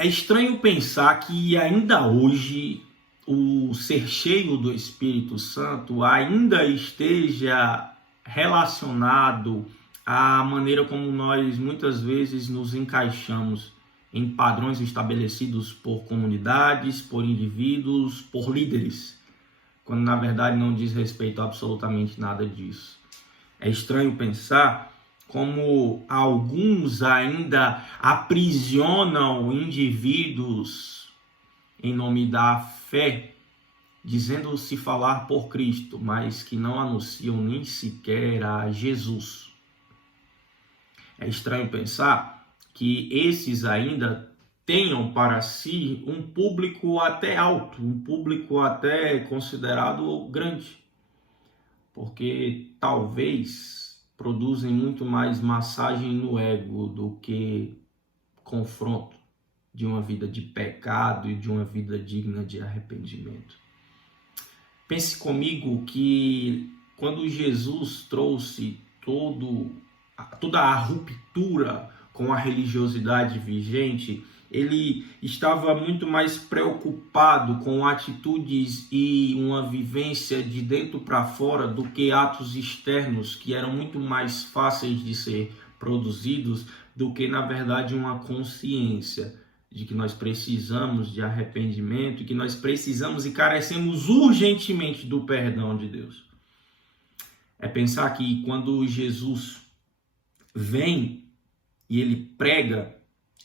É estranho pensar que ainda hoje o ser cheio do Espírito Santo ainda esteja relacionado à maneira como nós muitas vezes nos encaixamos em padrões estabelecidos por comunidades, por indivíduos, por líderes, quando na verdade não diz respeito a absolutamente nada disso. É estranho pensar como alguns ainda aprisionam indivíduos em nome da fé, dizendo-se falar por Cristo, mas que não anunciam nem sequer a Jesus. É estranho pensar que esses ainda tenham para si um público até alto, um público até considerado grande, porque talvez produzem muito mais massagem no ego do que confronto de uma vida de pecado e de uma vida digna de arrependimento. Pense comigo que quando Jesus trouxe toda a ruptura com a religiosidade vigente, ele estava muito mais preocupado com atitudes e uma vivência de dentro para fora do que atos externos que eram muito mais fáceis de ser produzidos do que, na verdade, uma consciência de que nós precisamos de arrependimento e que nós precisamos e carecemos urgentemente do perdão de Deus. É pensar que quando Jesus vem e ele prega,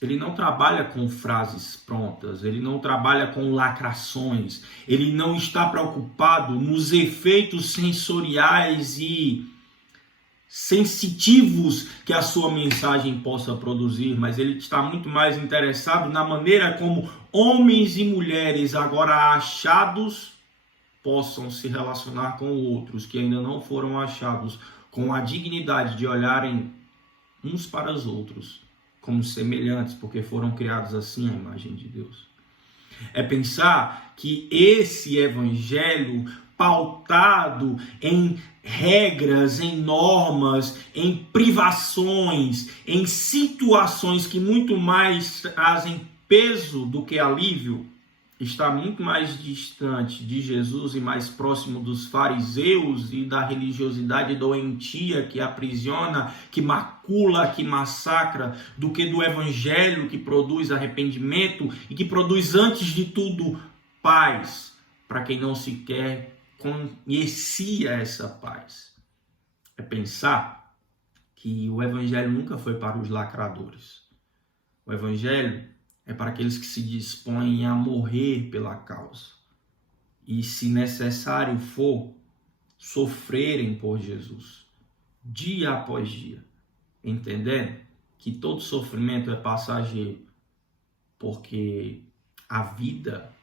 ele não trabalha com frases prontas, ele não trabalha com lacrações, ele não está preocupado nos efeitos sensoriais e sensitivos que a sua mensagem possa produzir, mas ele está muito mais interessado na maneira como homens e mulheres agora achados possam se relacionar com outros que ainda não foram achados, com a dignidade de olharem uns para os outros como semelhantes, porque foram criados assim à imagem de Deus. É pensar que esse evangelho pautado em regras, em normas, em privações, em situações que muito mais trazem peso do que alívio, está muito mais distante de Jesus e mais próximo dos fariseus e da religiosidade doentia que aprisiona, que macula, que massacra, do que do evangelho que produz arrependimento e que produz, antes de tudo, paz para quem não sequer conhecia essa paz. É pensar que o evangelho nunca foi para os lacradores. O evangelho é para aqueles que se dispõem a morrer pela causa. E, se necessário for, sofrerem por Jesus, dia após dia. Entendendo que todo sofrimento é passageiro, porque a vida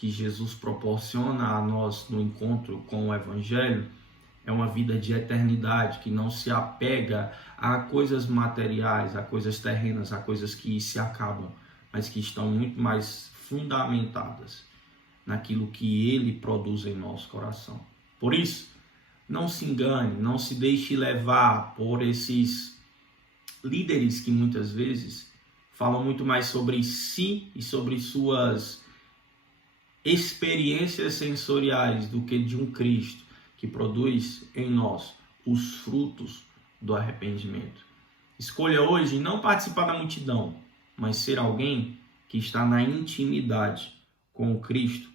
que Jesus proporciona a nós no encontro com o Evangelho é uma vida de eternidade, que não se apega a coisas materiais, a coisas terrenas, a coisas que se acabam, mas que estão muito mais fundamentadas naquilo que ele produz em nosso coração. Por isso, não se engane, não se deixe levar por esses líderes que muitas vezes falam muito mais sobre si e sobre suas experiências sensoriais do que de um Cristo que produz em nós os frutos do arrependimento. Escolha hoje não participar da multidão, mas ser alguém que está na intimidade com o Cristo,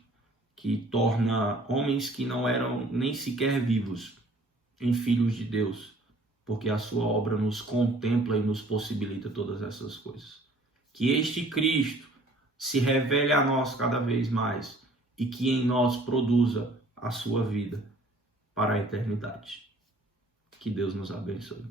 que torna homens que não eram nem sequer vivos em filhos de Deus, porque a sua obra nos contempla e nos possibilita todas essas coisas. Que este Cristo se revele a nós cada vez mais e que em nós produza a sua vida para a eternidade. Que Deus nos abençoe.